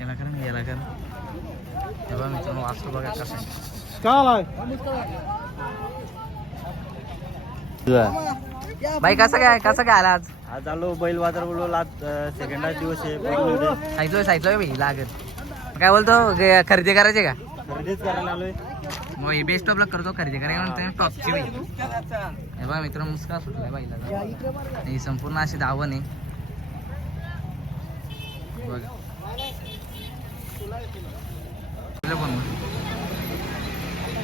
याला करा ना, याला करा. हे बघा मित्रांनो, वाचतो बघा कसं आहे. बाई कसं काय आला आज? आज आलो बैल बाजार बोललो. सेकंड दिवस आहे. सायकल बाई लागत. काय बोलतो, खरेदी करायची का? खरेदीच करायला आलोय. मग बेस्ट ऑफ लक करतो खरेदी करायला म्हणतो टॉपची बाई. हे बघा मित्रांनो, मुस्का सुटलाय बाईला. ही संपूर्ण अशी धावण आहे बघा.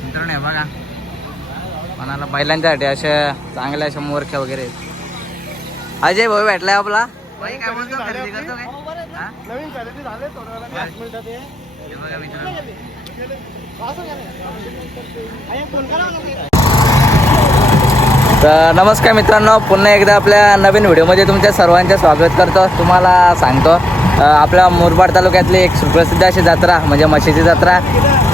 मित्रांनो हे बघा, मनाला बैलांच्यासाठी अशा चांगल्या अशा मोरख्या वगैरे आहेत. अजय भाऊ भेटलाय आपला. बाई काय बोलतो, खरेदी करतो काय? नवीन खरेदी झाले थोड्या वेळाने 5 मिनिटात ये. हे बघा मित्रांनो. तर नमस्कार मित्रांनो, पुन्हा एकदा आपल्या नवीन व्हिडिओमध्ये तुमच्या सर्वांचे स्वागत करतो. तुम्हाला सांगतो, आपल्या मुरबाड तालुक्यातली एक सुप्रसिद्ध अशी जत्रा म्हणजे म्हशीची जत्रा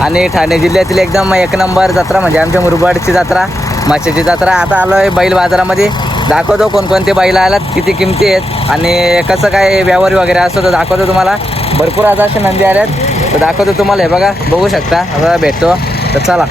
आणि ठाणे जिल्ह्यातील एकदम एक नंबर जत्रा म्हणजे आमच्या मुरबाडची जत्रा, म्हशीची जत्रा. आता आलो आहे बैल बाजारामध्ये. दाखवतो कोणकोणते बैल आलात, किती किमती आहेत आणि कसं काय व्यवहार वगैरे असतो तर दाखवतो तुम्हाला. भरपूर आता असे नंदी आल्यात तर दाखवतो तुम्हाला. हे बघा, बघू शकता. आता भेटतो तर चला.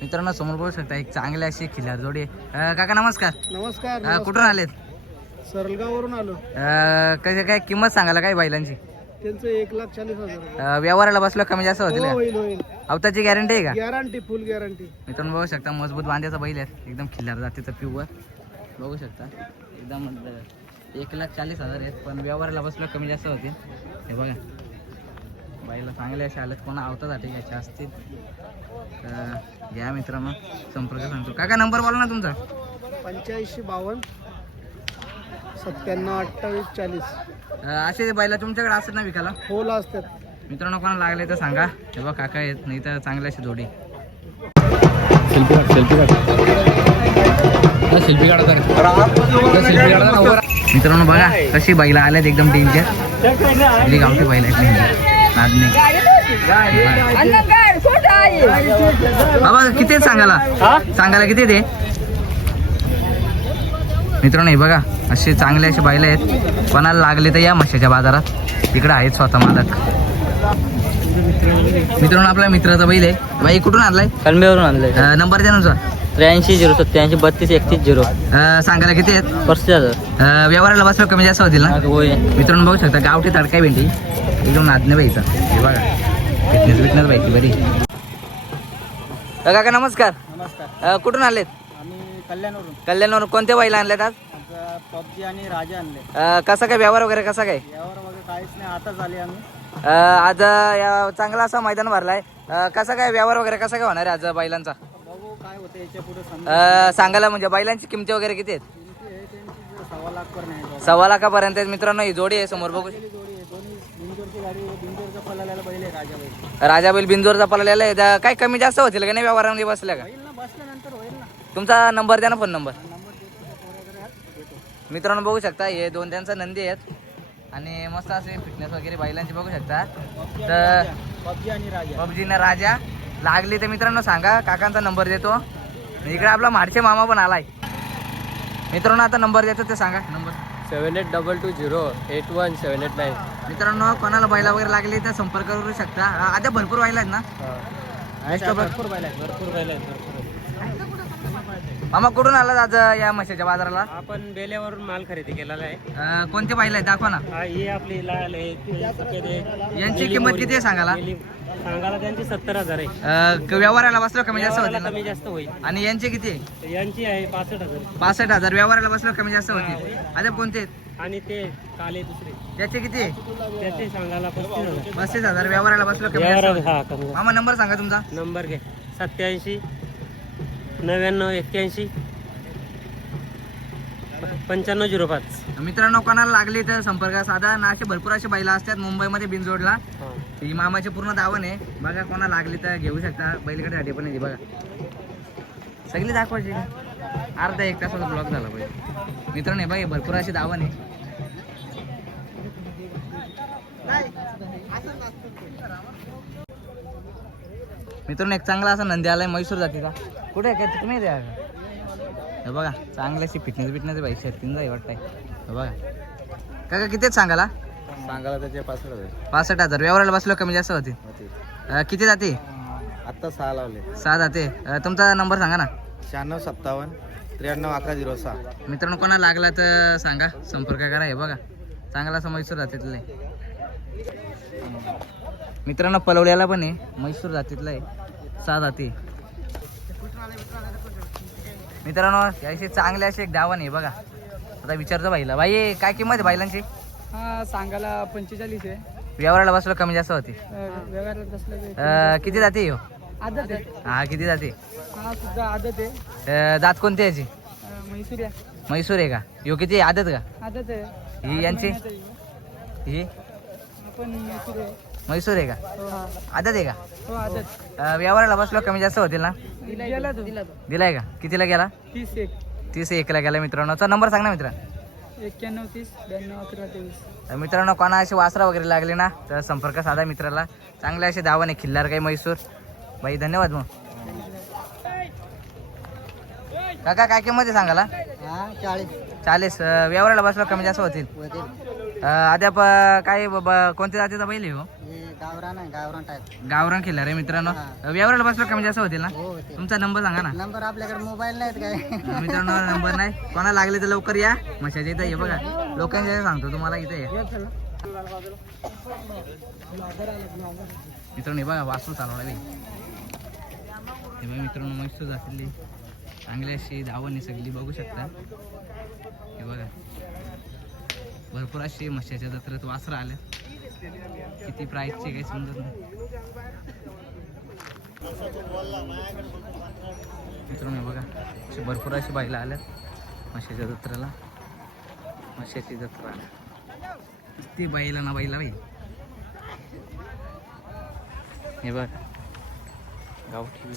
मित्रांनो समोर बघू शकता एक चांगली अशी खिल्लार जोडी आहे. काका नमस्कार. नमस्कार. कुठून आलेत? सरलगाववरून आलो. कशी काय किंमत सांगायला काय बैलांची? त्यांचं 1,40,000. व्यवहाराला बसलो कमी जास्त होतील का? होईल. अवताची गॅरंटी आहे का? गॅरंटी, फुल गॅरंटी. मित्रांनो बघू शकता मजबूत बांध्याचा बैल आहे, एकदम खिल्लार जातीचा प्युअर. बघू शकता एकदम 1,40,000 आहेत, पण व्यवहाराला बसलो कमी जास्त होतील. हे बघा बाईला चांगले असे आलेत, कोणा अवतासाठी घ्यायचे असतील तर घ्या मित्रांनो, संपर्क सांगतो. काका नंबर बोला ना तुमचा. 8552 97 28 40. असे बैला तुमच्याकडे असतात ना विकायला? होला असतात. मित्रांनो कोणाला लागले तर सांगा. हे बघा काका येत नाही तर चांगली अशी जोडी. सेल्फी काढा मित्रांनो. बघा कशी बैला आल्यात, एकदम डेंजर. गावठी बैल आहेत बाबा. किती सांगायला किती ते? मित्रांनो हे बघा असे चांगले असे बैल आहेत, कोणाला लागले तर या म्हशीच्या बाजारात, तिकडे आहेत स्वतः मालक. मित्रांनो आपल्या मित्राचा बैल आहे. बाई कुठून आणलाय? कलमेवरून आणलंय. नंबर द्या तुमचा. 83 087 32 31 सांगायला किती आहेत? 35,000. व्यवहाराला बसलो कमी जास्त होतील ना? होय. मित्रांनो बघू शकता गावठी तडकाय भेंडी, एकदम नादने बाईचा. हे बघा फिटनेस भाईची बरी. काका नमस्कार. नमस्कार. कुठून आलेत? आम्ही कल्याणवरून कल्याणवरून. कोणते बैल आणलेत आज? पबजी आणि राजा आणले. कसा काय व्यवहार वगैरे कसा काय? यावर वगैरे काहीच नाही, आताच आले आम्ही. आज या चांगला असा मैदान भरलाय. कसा काय व्यवहार वगैरे कसा काय होणार आहे आज बैलांचा? बघू काय होतं याच्या पुढे. सांगायला म्हणजे बैलांची किमती वगैरे किती आहेत? त्यांची 1.25 लाख पर्यंत 1.25 लाखापर्यंत आहेत मित्रांनो. ही जोडी आहे समोर बघू. जोडी आहे. दोन्ही बिंजोरची गाडी, बिंजोरचा पळालेला बैल आहे राजा बैल. राजा बैल बिंजोरचा पळालेला आहे. काय कमी जास्त होतील का नाही व्यवहारामध्ये बसल्या का? होईल ना, बसल्यानंतर होईल ना. तुमचा नंबर द्या ना, फोन नंबर. नंबर देतो. मित्रांनो बघू शकता हे दोन त्यांचा नंदी आहेत आणि मस्त असे फिटनेस वगैरे बैलांची बघू शकता. तर पबजी आणि राजा. पबजीनं राजा लागली तर मित्रांनो सांगा, काकांचा नंबर देतो. इकडे आपला माडचे मामा पण आलाय. मित्रांनो आता नंबर देतो ते सांगा. नंबर 7822081789. मित्रांनो कोणाला बैला वगैरे लागली तर संपर्क करू शकता. आता भरपूर बैल आहेत ना? भरपूर बैल आहेत, भरपूर बैल आहेत, भरपूर. मामा कुठून आला आज या म्हशीच्या बाजाराला? आपण बेल्यावरून माल खरेदी केलेला आहे. कोणते बैल आहेत दाखवा ना. ही आपली लाल आहे, यांची किंमत किती आहे सांगाला? सांगायला त्यांची 70,000 आहे. व्यवहाराला बसलो कमी जास्त होतील ना? कमी जास्त होईल. आणि यांची किती आहे? यांची आहे 65,000. 65,000. व्यवहाराला बसलो कमी जास्त होतील. आता कोणते आहेत? आणि ते काले दुसरे त्याचे किती आहे? त्याचे सांगायला 35,000. 35,000. व्यवहाराला बसलो कमी जास्त होतील. हा कमी. मामा नंबर सांगा तुमचा. नंबर घे 87 99 81 9505. मित्रांनो कोणाला लागली तर संपर्क साधा ना. असे भरपूर असे बैला असतात मुंबईमध्ये बिनजोडला. ही मामाची पूर्ण दावण आहे बघा. कोणाला लागली तर घेऊ शकता. बैलगाडीसाठी पण आहे बघा. सगळी दाखवायची. अर्धा 1 तासाचा ब्लॉक झाला पाहिजे मित्रांनो. हे बघा भरपूर अशी दावण आहे. मित्रांनो एक चांगला असा नंदी आलाय म्हैसूर जातीचा. कुठे आहे काय तुम्ही द्या. हे बघा चांगल्याशी फिटनेस बाई शर्तीन जाई वाटतंय. हे बघा काका किती आहेत सांगाला? सांगायला त्याचे 65,000. 65,000. व्यवहाराला बसलो कमी जास्त होती. किती जाते? आत्ता 6 लावले. 6 जाते. तुमचा नंबर सांगा ना. 9657 93 1106. मित्रांनो कोणाला लागला तर सांगा, संपर्क करा. हे बघा चांगला असं म्हैसूर जातीतलं आहे. मित्रांनो पलवल्याला पण आहे म्हैसूर जातीतलं आहे. 6 जाती. मित्रांनो याशी चांगली अशी एक दावण आहे बघा. आता विचारतो बाईला. बाई काय किंमत आहे बैलांची? सांगायला 45 आहे. व्यवहाराला बसलो कमी जास्त होती. व्यवहारात बसलं किती जाते ह्यो? आदत आहे. हा किती जाते? हा सुद्धा आदत आहे. दात कोणती याची? म्हैसूर आहे. म्हैसूर आहे का? ह्यो किती आदत का? आदत आहे. ही यांची? ही आपण म्हैसूर आहे. म्हैसूर आहे का? हो. आदत आहे का? हो आदत. व्यवहाराला बसलो कमी जास्त होतील ना? दिला तो. दिलाय का? कितीला गेला? 30 31ला गेला. मित्रांनो नंबर सांग ना मित्रा. 91 30 92 11 23. मित्रांनो कोणा अशी वासरा वगैरे लागली ना तर संपर्क साधा मित्राला. चांगले असे दावण आहे खिल्लार काही म्हैसूर. बाई धन्यवाद. मग काका काय किंमत आहे सांगाला? 40. व्यवहाराला बसलो कमी जास्त होतील. अद्याप काय कोणत्या जातीचा बैल आहे हो? गावरान खिल्लार आहे मित्रांनो. व्यवहाराला बसलो कमी जास्त होतील ना? तुमचा नंबर सांगा ना. नंबर आपल्याकडे मोबाईल नाहीत काय. मित्रांनो नंबर नाही. कोणाला लागले तर लवकर या. मशाच्या इथं ये बघा. लोकांच्या सांगतो तुम्हाला इथे या. मित्रांनो हे बघा वासरू चालवला बाई. हे बघा मित्रांनो मस्त जातली चांगली अशी धावण आहे सगळी बघू शकता. हे बघा भरपूर अशी मशाच्या जत्रेत वासरं आल्या. किती प्राईसचे काही समजत नाही. मित्रांनो बघा अशी भरपूर अशी बाईला आल्यात मशाच्या जत्रेला. मशाची जत्रा ती बाईला ना बाईला बाई. हे बघ गावठी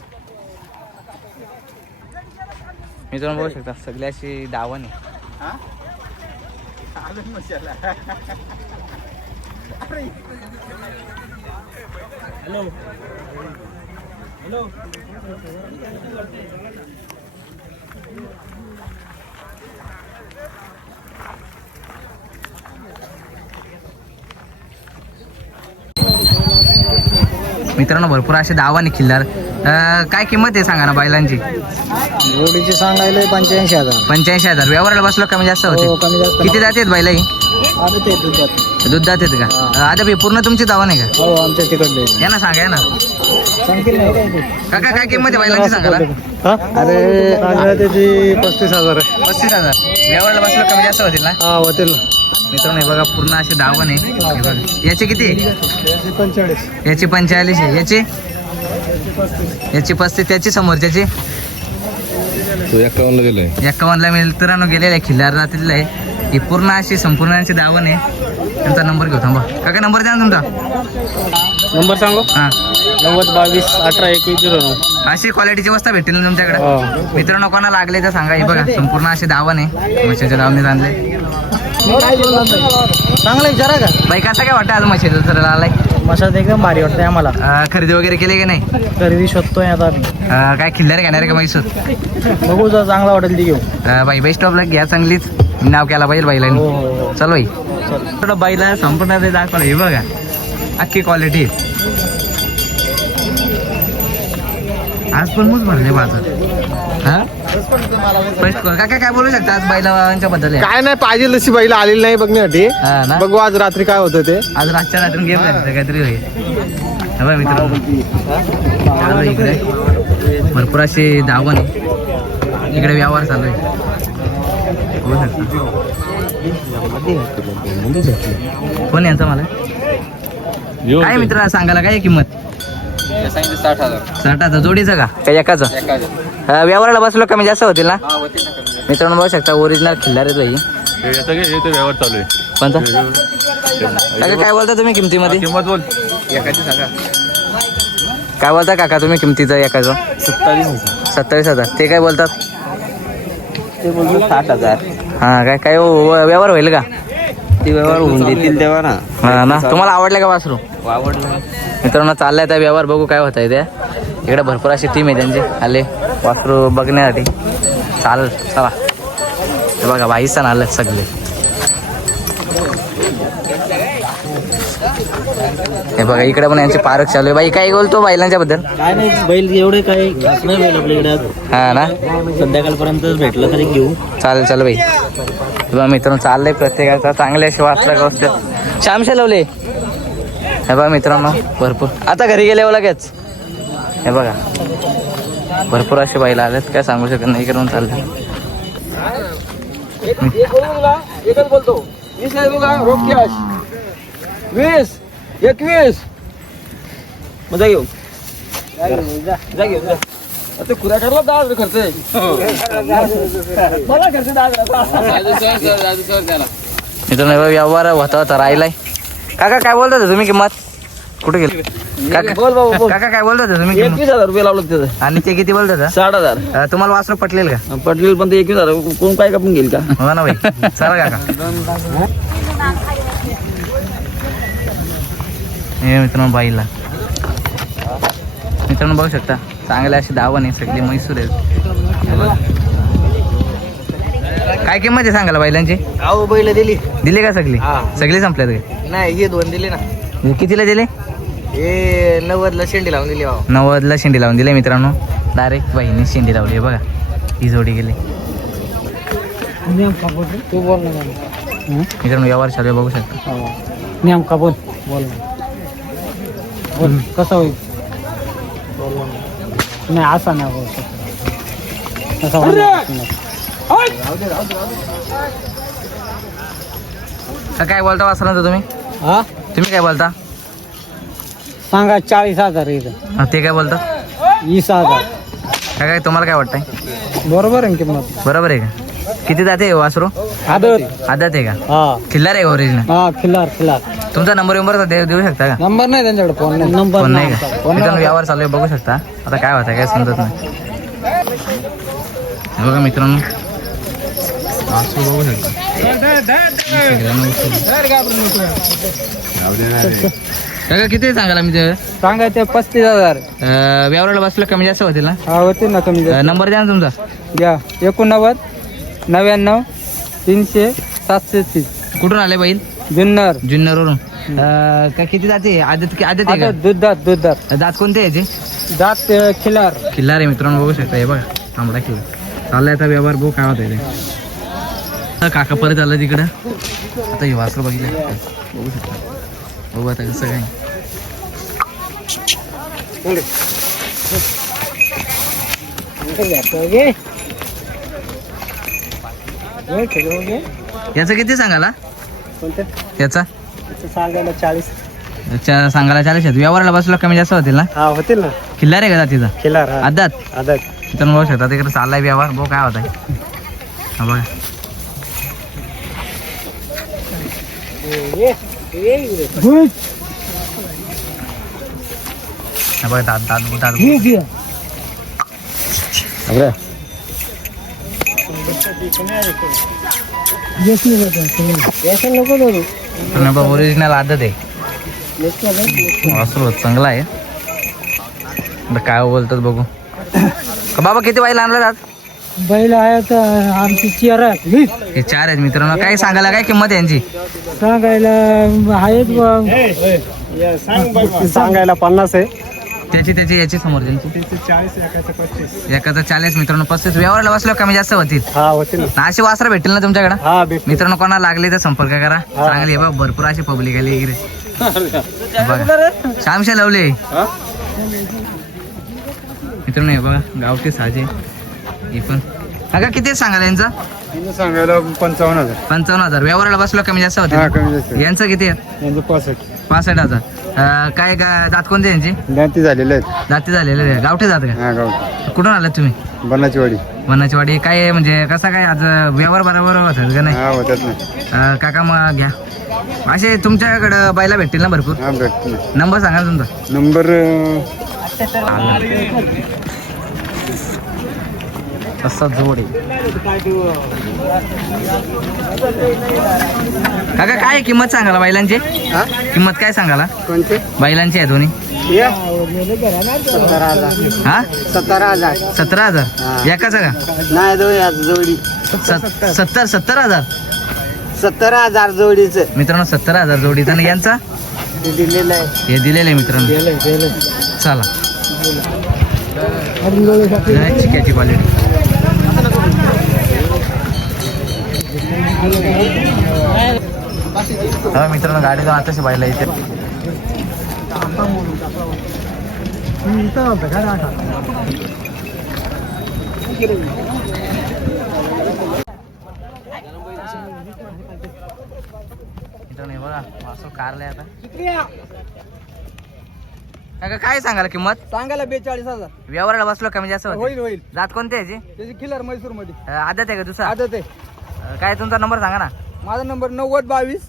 मित्रांनो बघू शकता सगळी अशी दावण आहे. Hello hello. मित्रांनो भरपूर असे दावा खिल्लार. काय किंमत आहे सांगा ना बैलांची? जोडीचे सांगायला 85,000. 85,000. व्यवहाराला बसलो कमी जास्त हो, होते. कमी जास्त किती जाते बैल ही? आता ते दुधात. दूध जाते का? आता बी पूर्ण तुमची दावा नाही का? हो, आमच्या तिकडले या ना सांगा, या ना सांगतील नाही काय ते. काका. काय किंमत आहे बैलांची सांगा ना? अरे सांगा त्याची 35,000 आहे. 35,000. व्यवहाराला बसलो कमी जास्त होतील ना? हा होतील. मित्रांनो हे बघा पूर्ण असे दावण आहे. हे बघा याचे किती आहे? 45. याची 45 आहे. याची 35. त्याची समोरच्याची 51 गेलोय. 51ला मित्रांनो गेलेला आहे. खिल्लार रात्रीला आहे. ही पूर्ण अशी संपूर्ण यांची दावण आहे. त्यांचा नंबर घेऊ थांबा. काका नंबर द्या ना तुमचा. नंबर सांगू? हां 90 22 18 21 09. अशी क्वालिटीची वस्ता भेटेल ना तुमच्याकडे? मित्रांनो कोणाला लागले तर सांगा. हे बघा संपूर्ण असे दावण आहे. म्हशीच्या दावणीत आणले. चांगलं विचारा का? बाई कसं काय वाटतं आज म्हशीचं सर आलाय? मशात एकदम भारी वाटतंय आम्हाला. खरेदी वगैरे केली की नाही? खरेदी शोधतोय आता आम्ही. काय खिल्लार घेणार का म्हैसूर? बघू जर चांगला वाटेल ती घेऊ. बाई बेस्ट स्टॉपला घ्या चांगलीच. नाव केला पाहिजे बैलांनी. हो. चल बाई थोडं बैला संपूर्ण ते दाखवलं. हे बघा अख्खी क्वालिटी. आज पण मूच भरले बाजार. काका काय बोलू शकता आज बैलांच्या बद्दल? काय नाही पाहिजे तशी बैल आलेली नाही बघण्यासाठी. हा ना? बघू आज रात्री काय होतं ते. आज रातच्या रात्री गेम झाली काहीतरी होईल. हे बघा मित्रांनो चालू आहे इकडे भरपूर असे धावण आहे. इकडे व्यवहार चालू आहे. बघू शकता. कोण यांचा मला काय मित्र सांगायला काय किंमत? 60,000. जोडीचं का काय एकाचं? व्यवहाराला बसलो कमी जास्त होतील ना? मित्रांनो बघू शकता ओरिजिनल खिल्लार आहे व्यवहार चालू आहे. कोणता काय बोलता तुम्ही किमतीमध्ये? किंमत बोल. एकाची सांगा. काय बोलता काका तुम्ही किमतीचं एकाचं? 27,000. ते काय बोलतात? ते बोलतो 60,000. हा काय व्यवहार होईल का? ते व्यवहार होऊन देतील तेव्हा ना. हा ना? तुम्हाला आवडलं का वासरू? आवडलं. मित्रांनो चाललाय त्या व्यवहार बघू काय होत आहे त्या. इकडे भरपूर अशी टीम आहे त्यांची आले वासरू बघण्यासाठी. चालेल चला. हे बघा भाई सण आले सगळे. हे बघा इकडे पण यांची पारख चालू आहे. बाई काय बोलतो बैलांच्या बद्दल? काय नाही बैल एवढे काय घास नाही बैल आपल्याकडे. हा ना? संध्याकाळपर्यंत भेटलं तरी घेऊ. चालेल चल बाई. बघा मित्रांनो चाललंय प्रत्येकाचा चांगले असे वाचला गोष्ट. श्याम शेलवले. हे बघा मित्रांनो भरपूर आता घरी गेल्यावर लगेच. हे बघा भरपूर असे बैल आलेत. काय सांगू शकत नाही. करून चालले. एकच बोलतो 20 नाही बघा. रोख कॅश 20 21 मजा घेऊ. जा घेऊ जा. आता खुरा ठरला 10,000 खर्च आहे. मला खर्च 10,000. मित्रांनो व्यवहार होता राहिलाय. काका काय बोलता तुम्ही किंमत? कुठे गेले काका? बोल बाबा बोल. काका काय बोलता तुम्ही किंमत? 21,000 रुपये लावलं त्याचं. आणि ते किती बोलतात? 60,000. तुम्हाला वासरू पटलेल का? पटलेल पण ते 21,000 कोण काय कापून घेईल का? हो ना भाई. चला काका. हे मित्रांनो बाईला मित्रांनो बघू शकता चांगले अशी दावण आहे. सगळी म्हैसूर आहेत. काय किंमत आहे सांगायला बैलांची? अहो बैल दिली का सगळी? हा. सगळी संपल्यात का? नाही हे 2 दिले ना. कितीला दिले? हे 90ला शेंडी लावून दिली. 90ला शेंडी लावून दिले मित्रांनो. डायरेक्ट बहिणी शेंडी लावली. बघा ही जोडी गेली. तू बोल ना. मित्रांनो व्यवहार चालू आहे बघू शकता. नेमका बोल बोल बोल कसं होईल? नाही असा नाही बोल काय बोलता वासरांचं तुम्ही? हा तुम्ही काय बोलता? सांगा 40,000 इथं. ते काय बोलता? 20,000. काय तुम्हाला काय वाटतंय? बरोबर आहे किंमत. बरोबर आहे का? किती जाते वासरू? आदत आदत आहे का? हा खिल्लार आहे का ओरिजिनल? हा खिल्लार तुमचा नंबर देऊ शकता का? नंबर नाही त्यांच्याकडे. फोन नाही. नंबर फोन नाही का? मित्रांनो व्यवहार चालू आहे बघू शकता. आता काय होतं काय समजत नाही. हे बघा मित्रांनो वासरू बघू शकता. काका किती सांगायला मी ते? सांगायचे 35,000. व्यवहाराला बसलं कमी जास्त होतील ना? हा होते ना कमी नंबर द्या ना तुमचा. घ्या 89 99 300 730. कुठून आले बैल? जुन्नर. जुन्नरवरून. काय किती जाते आदत आदत आहे का? दूध दात दात कोणते याचे? दात खिलार. किल्लार आहे मित्रांनो, बघू शकता. हे बघा तांबडा किल्ला चाललाय आता व्यवहार. बघू काय होत आहे. काका परत आलं तिकडं. आता हे वासरू बघितलं, बघू शकता. बघू आता कसं काय. याचं किती सांगाला? याचा सांगायला 40. सांगायला 40 आहेत. व्यवहाराला बसला कमी जास्त होतील ना? हा होतील ना. किल्लार आहे का जातीचा? खिलार. आदात आदत. मित्रांनो बघू शकता तिकडे चाललाय व्यवहार. बघू काय होत आहे. हा बघा. हा बघा दात दात दात. ओरिजिनल आदत आहे. वासरू चांगला आहे. आता काय बोलतात बघू. बाबा किती बैल आणला आज? बैल आहेत आमची 4 आहेत. हे 4 आहेत मित्रांनो. काय सांगायला काय किंमत आहे यांची? सांगायला आहेत सांगायला 50 आहे. त्याची याची समोर त्यांची 40 एकाचं 25. एकाचा 40 मित्रांनो 35. व्यवहाराला बसलो कमी जास्त होतील. हा होतील ना. अशी वासरं भेटेल ना तुमच्याकडे? हा भेट. मित्रांनो कोणाला लागले तर संपर्क करा. चांगली आहे बघ, भरपूर अशी पब्लिक आली इकडे. बघा श्यामशा लवले मित्रांनो. हे बघा गावठी साजे. हे पण अगा किती सांगाल यांचं? सांगायला 55,000. 55,000. व्यवहाराला बसलो कमी जास्त कमी जास्त. होते. यांचं किती आहे? यांचं 65,000. काय दात कोणते यांची? दाती झालेले आहेत. दाती झालेले आहे. गावठी जात का? हा गाव. कुठून आलात तुम्ही? बनाची वाडी. वनाची वाडी. काय म्हणजे कसा काय आज व्यवहार बरोबर होतात का नाही? हा होतात ना. काका मग घ्या. असे तुमच्याकडं बायला भेटतील ना भरपूर? हा भेटतो. नंबर सांगा ना तुमचा. नंबर तसा जोड आहे. काका काय किंमत सांगाला बैलांची? किंमत काय सांगाला कोणते? बैलांची आहे दोन्ही? 17,000. हा 17,000. 17,000. एकाचा का? नाही जोडी. 70,000. 17,000 जोडीचं मित्रांनो 70,000 जोडीचा. आणि यांचा दिलेलं आहे. हे दिलेलं आहे मित्रांनो. चला चिक्याची क्वालिटी. हा मित्रांनो गाडी जाऊन आताशी बायला इथे. मित्रांनो हे बघा वासरू कारलंय आता. काका काय सांगाल किंमत? सांगायला 42,000. व्यवहाराला बसलो कमी जास्त होईल. होईल. जात कोणते याची? त्याची खिलार मैसूर मध्ये. आदत आहे का दुसरा? आदत आहे. काय तुमचा नंबर सांगा ना. माझा नंबर 9022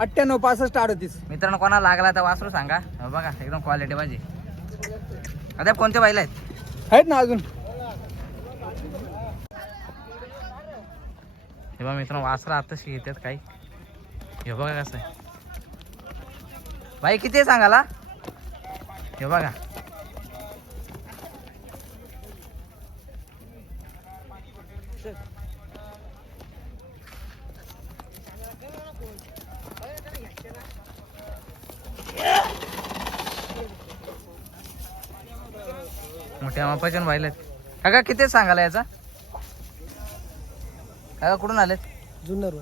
98 65 38. मित्रांनो कोणाला लागला तर वासरू सांगा. हे बघा एकदम क्वालिटी पाहिजे. आता कोणते बैल आहेत ना अजून? हे बघा मित्रांनो वासरा आताशी येतात काही. हे बघा कसं आहे. बाई किती सांगाला? हे बघा मोठ्या मापाचे बैल आहेत. काका किती सांगाला याचा? काका कुठून आलेत? जुन्नर.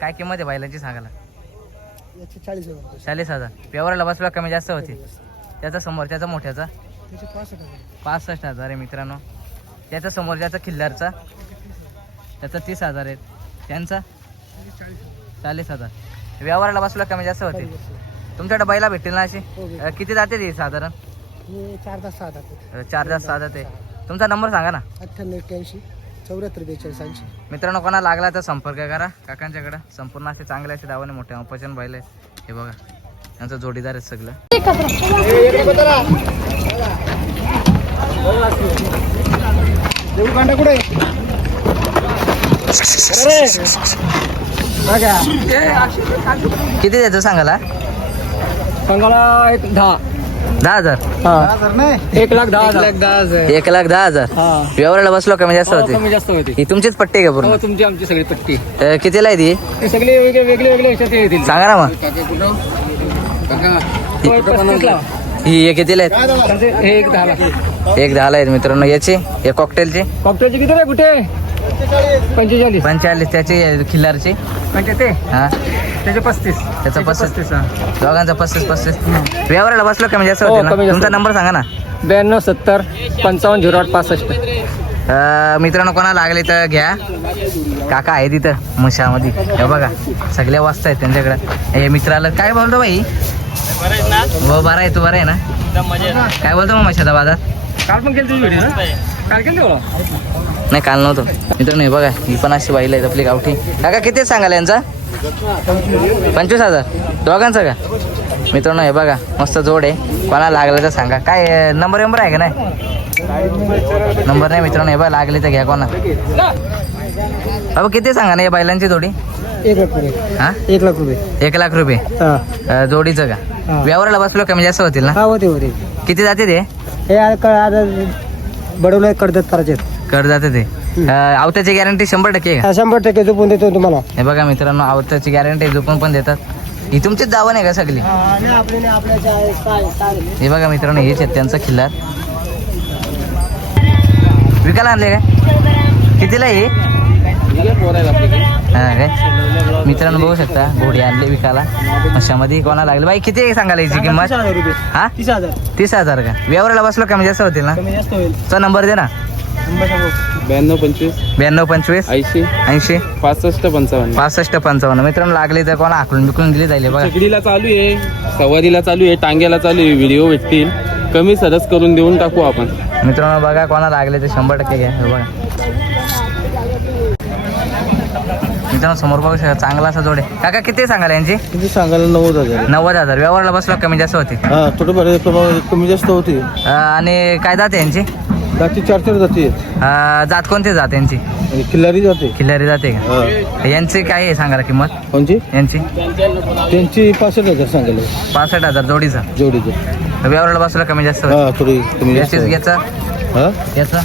काय किंमत आहे बैलांची सांगायला? याची 40,000. 40,000. व्यवहाराला बसला कमी जास्त होती. त्याचा समोरच्याचा मोठ्याचा 65,000 आहे मित्रांनो. त्याचा समोरच्याचा खिल्लारचा त्याचा 30,000 आहेत. त्यांचा 40,000. व्यवहाराला बसला कमी जास्त होते. तुमच्याकडे बैला भेटतील ना अशी? किती जाते ती साधारण? 4-6 जाते. तुमचा नंबर सांगा ना. 9881 74 42 मित्रांनो कोणा लागला तर संपर्क करा काकांच्याकडे. संपूर्ण असे चांगले असे दावाने मोठे पचन बैल आहेत. हे बघा यांचा जोडीदार आहे सगळं. किती द्यायचं सांगाला? सांगायला 10. 10,000. हा 1,10,000. 1,10,000. हा व्यवहाराला बसलो कमी जास्त हो, होते. कमी जास्त होती. ही तुमचीच पट्टी आहे का पूर्ण? हो तुमची आमची सगळी पट्टी कितीला आहे ती? ते सगळे वेगळे वेगळे वेगळे ह्याच्यात येतील. सांगा ना मग. तो 35 ला. ही हे कितीला आहेत? म्हणजे हे 1,10 ला. 1,10,000 आहेत मित्रांनो. याची हे कॉकटेलची कॉकटेलची किती रे कुठे 45 45. त्याची खिल्लारची म्हणजे ते हा त्याचे 35. त्याचा 35. हा. दोघांचा 35. व्यवहाराला बसलो कमी जास्त हो, होते ना? कमी जास्त. तुमचा नंबर सांगा ना. 92 70 55 08 65. मित्रांनो कोणाला लागले तर घ्या. काका आहे तिथं मशामध्ये. हे बघा सगळ्या वाजता आहेत त्यांच्याकडे. हे मित्राला काय बोलतो बाई? हो बरा आहे. तू बरा आहे ना? काय बोलतो मग मशाचा बाजार? काल पण केली तुझी व्हिडिओ ना? काल केली हो. नाही काल नव्हतं. मित्रांनो हे बघा ही पण अशी बाईला आहेत आपली गावठी. काका किती सांगाल यांचा? 25,000 दोघांचा का? मित्रांनो हे बघा मस्त जोड आहे. कोणाला लागलं तर सांगा. काय नंबर आहे का नाही? नंबर नाही मित्रांनो. हे बघा लागले तर घ्या कोणा. बाबा किती सांगा ना या बैलांची जोडी? 1 लाख रुपये. हा 1 लाख रुपये. 1,00,000 रुपये हा जोडीचं का? हा. व्यवहाराला बसलो कमी जास्त होतील ना? हा होते किती जाते ते? हे आता बडवलं करतात करायचे कर जाते ते. आवताची गॅरंटी 100% आहे का? 100% झोपून देतो तुम्हाला. हे बघा मित्रांनो आवताची गॅरंटी झोपून पण देतात. ही तुमचीच दावा नाही का सगळी? हे बघा मित्रांनो हेच आहेत त्यांचं खिल्लार. विकायला आणले काय? कितीला आहे? हा काय मित्रांनो बघू शकता घोडी आणली विकायला मशामध्ये. कोणाला लागले बाई? किती सांगायला याची किंमत? हा 30,000 का? व्यवहाराला बसलो कमी जास्त होतील ना? जास्त होईल. चा नंबर दे ना. 92 25 92 25 80 80 65 55. 65 55. मित्रांनो लागले तर कोणा आखलून बिकून गेली जाईल. बघा सगळीला चालू आहे, सवारीला चालू आहे, टांग्याला चालू आहे. व्हिडिओ भेटतील कमी सरस करून देऊन टाकू आपण. मित्रांनो बघा कोणा लागले तर 100% घ्या. हे बघा मित्रांनो समोर बघू शकता चांगला असा जोड आहे. काका किती सांगाल यांची? किती सांगायला 90,000. 90,000. व्यवहाराला बसलो कमी जास्त होती. हा थोडं बरं कमी जास्त होती. आणि काय जाते यांची? जाती 4 जाती जात कोणती जात यांची? आणि खिल्लारी जाते. खिल्लारी जाते का? यांची काय आहे सांगा किंमत कोणची? यांची? त्यांची 65,000 सांगायला 65,000 जोडीचा. जोडीचं. व्यवहाराला बसलो कमी जास्त होती. हा थोडी कमी जास्त. याचा हा याचा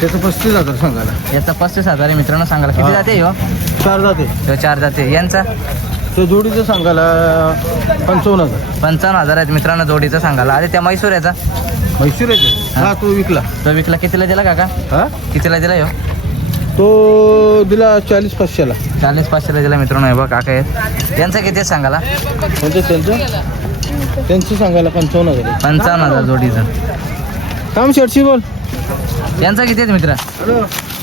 त्याचं 35,000 सांगायला. याचा 35,000 आहे मित्रांनो. सांगायला किती हा. जाते हो? 4 जाते. 4 जाते. यांचा तो जोडीचं सांगायला 55,000. 55,000 आहेत मित्रांनो जोडीचं सांगायला. अरे त्या म्हैसूर याचा म्हैसूर आहे. हा तो विकला. तो विकला कितीला दिला काका? हा कितीला दिला हो? तो दिला 40,500ला. 40,500ला दिला मित्रांनो. हे बघ काका आहेत. यांचा किती आहे सांगायला? म्हणजे त्यांचं सांगायला 55,000. 55,000 जोडीचं. काम शेटशी बोल. यांचा किती आहेत मित्र?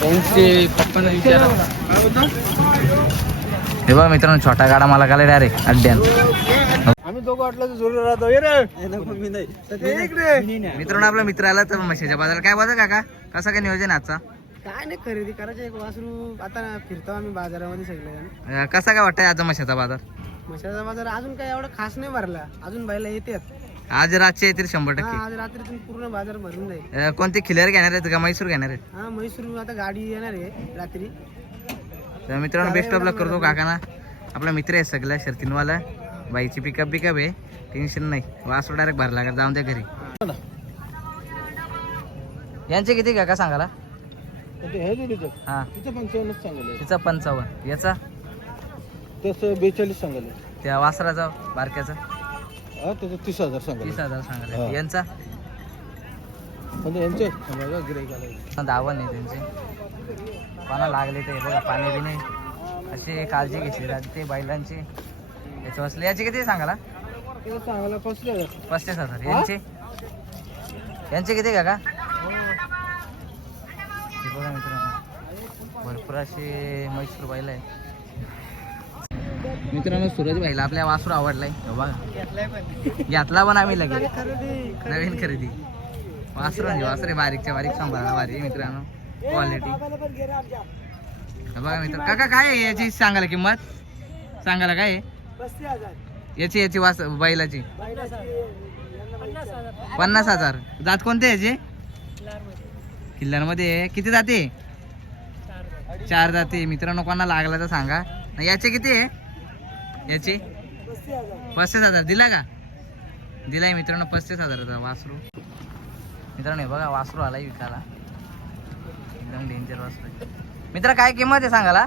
त्यांचे पप्पांना विचारा. हे बघ मित्रांनो छोटा गाडा मला काले डायरेक्ट अड्ड्यान. आम्ही दोघं वाटलं तर जोडी राहतो. ये रे मी नाही. मित्रांनो आपला मित्र आला तर म्हशीच्या बाजाराला. काय बाजार काका? कसं काय नियोजन आहे आजचा? काय नाही खरेदी करायचं एक वासरू. आता फिरतो आम्ही बाजारामध्ये सगळे. कसा काय वाटतंय आजचा म्हशीचा बाजार? म्हशाचा बाजार अजून काही एवढा खास नाही भरला. अजून बायला येतात. आज रातचे येतील 100%. हा आज रात्रीतून पूर्ण बाजार भरून जाईल. कोणते खिलेर घेणार आहेत का म्हैसूर घेणार आहेत? हा म्हैसूर आता गाडी येणार आहे रात्री. तर मित्रांनो बेस्ट ऑफ लक करतो काकांना. आपला मित्र आहे सगळा शर्तीनवाला. बाईची पिकअप आहे. टेन्शन नाही. वासरू डायरेक्ट भरला का जाऊन द्या घरी. यांचे किती काका सांगाला? हे जोडीचं हा तिचं 55 सांगायला. तिचा 55. याचा त्याचं 42 सांगायला. त्या वासराचा बारक्याचा हा त्याचं 30,000 सांगायला. 30,000 सांगायला. हा. यांचा म्हणजे यांचे गिराईक दावा नाही त्यांचे. पाना लागले ते बघा पाणी बी नाही. अशी काळजी घेतली जाते ते बैलांची. याचं असले याची किती सांगाला? सांगायला 35,000. 35,000. यांचे यांचे किती काका? हे बघा मित्रांनो भरपूर असे म्हैसूर बैल आहे. मित्रांनो सूरज भाईला आपल्या वासरू आवडलाय. बघा घेतला पण आम्ही लगेच. नवीन खरेदी वासरू म्हणजे वासरे बारीकच्या बारीक सांभाळा भारी मित्रांनो क्वालिटी. बघा मित्र काका काय आहे याची सांगायला किंमत? सांगायला काय आहे? 35,000. याची वास बैलाची 50,000. जात कोणते याचे? किल्ल्यांमध्ये किती जाते? 4 जाते. मित्रांनो कोणा लागला तर सांगा. याचे किती आहे? याची 35,000 दिला का? दिलाय मित्रांनो 35,000चा वासरू. मित्रांनो हे बघा वासरू आलाय विकायला, एकदम डेंजर वासरू आहे. मित्र काय किंमत आहे सांगाला?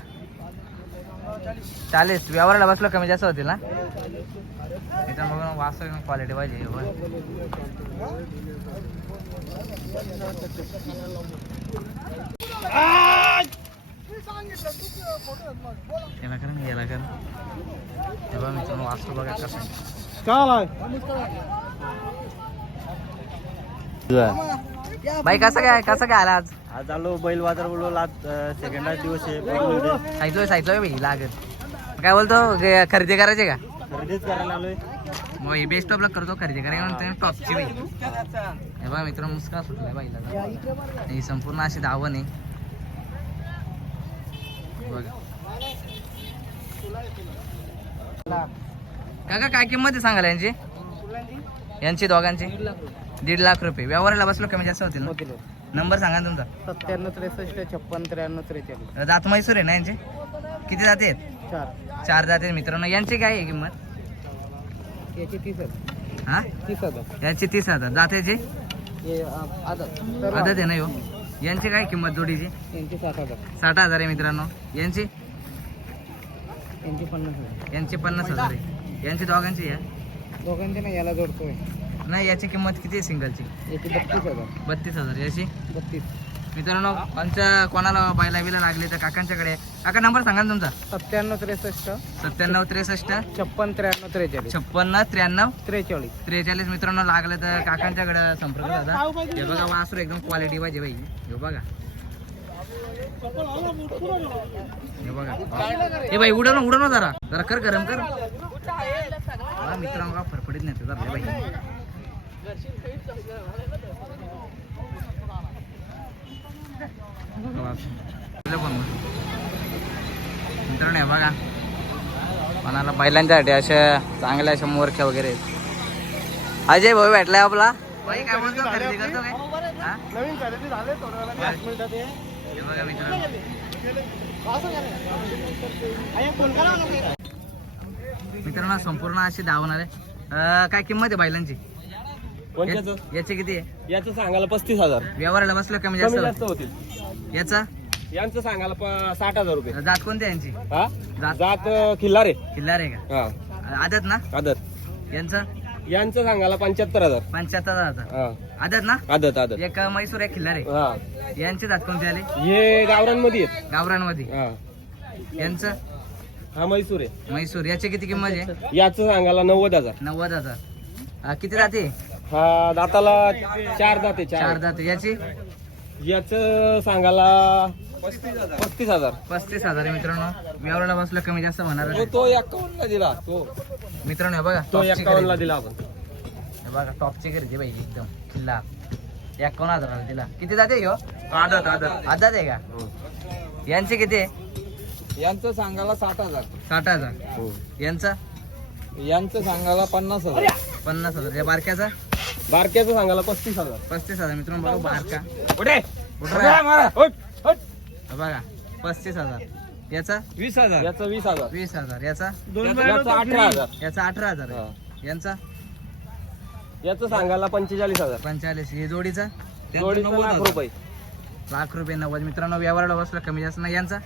40. व्यवहाराला बसलो कमी जास्त होतील ना मित्रांनो. बघा वासरू क्वालिटी पाहिजे. याला कर याला कर. हे बघा मित्रांनो वासरू बघा कसं आहे. बाई कसं काय आला आज? आज आलो बैल बाजार बोललो सेकंड दिवस आहे. साहित्य भाई लागत. काय बोलतो खरेदी करायचे का? खरेदीच करायला आलोय. मग हे बेस्ट ऑफला करतो खरेदी करायला टॉपची बाई. हे बघा मित्रांनो मुस्का सुटलाय बाईला. ही संपूर्ण अशी धावण आहे बघा. काका काय किंमत आहे सांगायला यांची दोघांची? 1.5 लाख रुपये. व्यवहाराला बसलो कमी जास्त होतील ना? नंबर सांगा ना तुमचा. 97 63 56 93 43. दात मैसूर आहे ना यांचे? किती जाते आहेत? 4 जाते मित्रांनो. यांची काय आहे किंमत? याची 30,000. हा 30,000. याची 30,000. जातेची आदत आहे ना हो. यांची काय किंमत जोडीची? यांची 60,000. 60,000 आहे मित्रांनो. यांची यांची 50,000. यांची 50,000 आहे. यांची दोघांची आहे दोघांचे ना याला जोडतोय. नाही. याची किंमत किती आहे सिंगलची? याची 32,000. 32,000. याची 32. मित्रांनो आमच्या कोणाला बायला बिला लागले तर काकांच्याकडे. काका नंबर सांगा ना तुमचा. 97 63 97 63 56 93 43. 56 93 43. 43. मित्रांनो लागले तर काकांच्याकडे संपर्क साधा. हे बघा वासरू एकदम क्वालिटी पाहिजे बाई. हे बघा हे बघा हे बाई उडव जरा कर गरम कर. मित्रांनो का फरफडीत नाही जरा बाई. मित्रांनो हे बघा कोणाला बैलांच्यासाठी अशा चांगल्या अशा मोरख्या वगैरे आहेत. अजय भाऊ भेटलाय आपला. बाई काय बोलतो खरेदी करतो काय? हा? नवीन खरेदी झाले थोड्या वेळाने 5 मिनिटात ये. हे बघा मित्रांनो मित्रांनो संपूर्ण अशी धावणार आहे. काय किंमत आहे बैलांची? याची किती आहे? याचं सांगायला 35,000. व्यवहाराला बसलं कमी कमी जास्त जास्त होतील. याचा यांचं सांगायला 60,000 रुपये. जात कोणत्या यांची? हा जात जात किल्लार आहे. किल्लार आहे का? हा आदत ना? आदत. यांचं यांचं सांगायला 75,000. 75,000. हा आदत ना? आदत आदत. एक मैसूर एक खिल्लार आहे. हा यांचे जात कोणते आले? हे गावरांमध्ये आहेत. गावरांमध्ये. हा यांचं हा म्हैसूर आहे. मैसूर. याची किती किंमत आहे? याचं सांगायला 90,000. 90,000. किती जाते? हा दाताला 4 दाते 4 जाते. याची याचं सांगायला 35,000. 35,000 आहे मित्रांनो. व्यवहाराला बसलं कमी जास्त होणार आहे. तो 51 ला दिला. तो मित्रांनो हे बघा तो टॉपची 51 ला खरेदी. दिला आपण. हे बघा टॉपची खरेदी बाई एकदम किल्ला. 51,000 दिला. किती जाते ह्यो? आदत आदत. आदत आहे का? यांचे किती आहे? यांचं सांगायला 60,000. 60,000. यांचा यांचं सांगायला 50,000. 50,000. या बारक्याचा बारक्याचं सांगायला 35,000. 35,000. मित्रांनो बघा बारका. उठे उठरा. उठ उठ. हे बघा 35,000. याचा 20,000. याचं 20,000. 20,000. याचा याचं 18,000. याचा 18,000 हा. आहे. यांचा याचं सांगायला 45,000. 45. हे जोडीचा जोडीचं लाख रुपये. लाख रुपये 90. मित्रांनो व्यवहाराला बसला कमी जास्त नाही. यांचा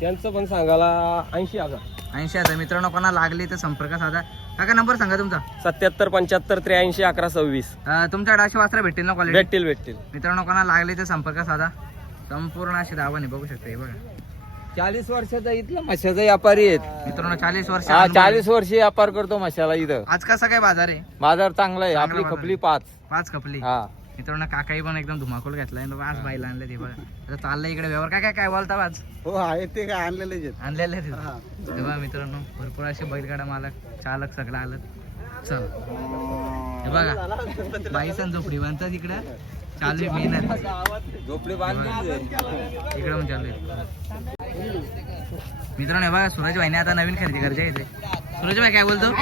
त्यांचं पण सांगायला 80,000. 80,000. मित्रांनो कोणा लागली तर संपर्क साधा. काका नंबर सांगा तुमचा. 77 75 83 11 26. तुमच्याकडे अशी वास्त्र भेटतील ना क्वालिटी? भेटतील भेटतील. मित्रांनो कोणा लागली तर संपर्क साधा. संपूर्ण अशी दावाने बघू शकता. हे बघा 40 वर्षाचा इथला मशाचा व्यापारी आहेत. मित्रांनो 40 वर्ष. 40 वर्षी व्यापार करतो मशाला इथं. आज कसा काय बाजार आहे? बाजार चांगला आहे. चांगला आपली बाजार. खपली 5. 5 खपली. हा मित्रांनो काकाही पण एकदम धुमाकूळ घेतलाय. आज बाईला आणले ते बघा. आता चाललंय इकडे व्यवहार. काय काय काय बोलता आज? हो आहे ते काय आणलेले आणलेले तेव्हा मित्रांनो भरपूर असे बैलगाडा मालक चालक सगळं आलं. चल हे बघा बाईसन झोपडी बांधतात इकडं चालू आहे. मेहनत झोपडी बांधली. इकडं पण चालू आहे. मित्रांनो हे बघा सूरज भाईने आता नवीन खरेदी करायची आहे इथे. सूरज भाई काय बोलतो?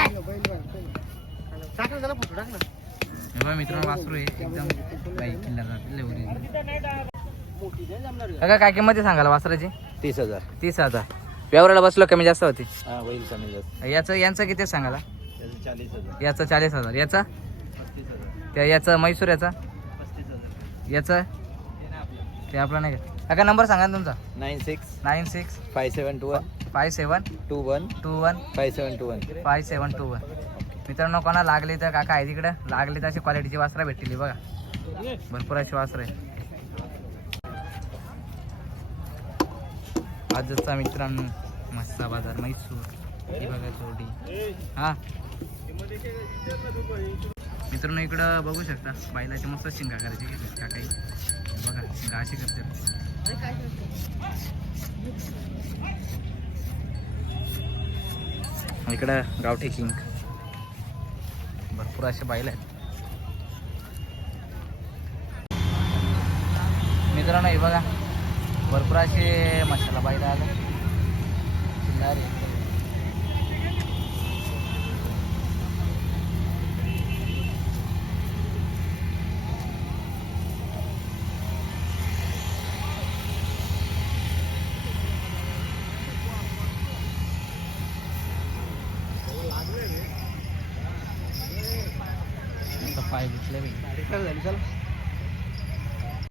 टाक ना त्याला फोटो टाक ना. हे बघा मित्रांनो वासरू आहे एकदम बाई किल्ला काका काय किंमत आहे सांगायला वासराची? 30,000. 30,000. व्यवहाराला बसलो कमी जास्त होती. हा बैल कमी जास्त. यांचं किती सांगायला? याचा 40,000. याचा त्या याचा म्हैसूर याचा याचा ते आपला नाही का? काका नंबर सांगा ना तुमचा. 96 96 5721 57 21 21 5721. 5721. मित्रांनो कोणा लागली तर काका आहे तिकडे, लागली तर अशी क्वालिटीची वस्त्र भेटली बघा, भरपूर अशी वस्त्र आहे. आजचा मित्रांनो मस्ता बाजार म्हैसूर ही बघा जोडी. हा मित्रांनो इकडं बघू शकता बैलाची मस्त शिंगा करायची घेतली काकाई बघा, शिंगा अशी करते. इकडं गावठी किंग भरपूर असे बैल आहेत मित्रांनो. हे बघा भरपूर असे मसाला बैल आले. पाय घेतले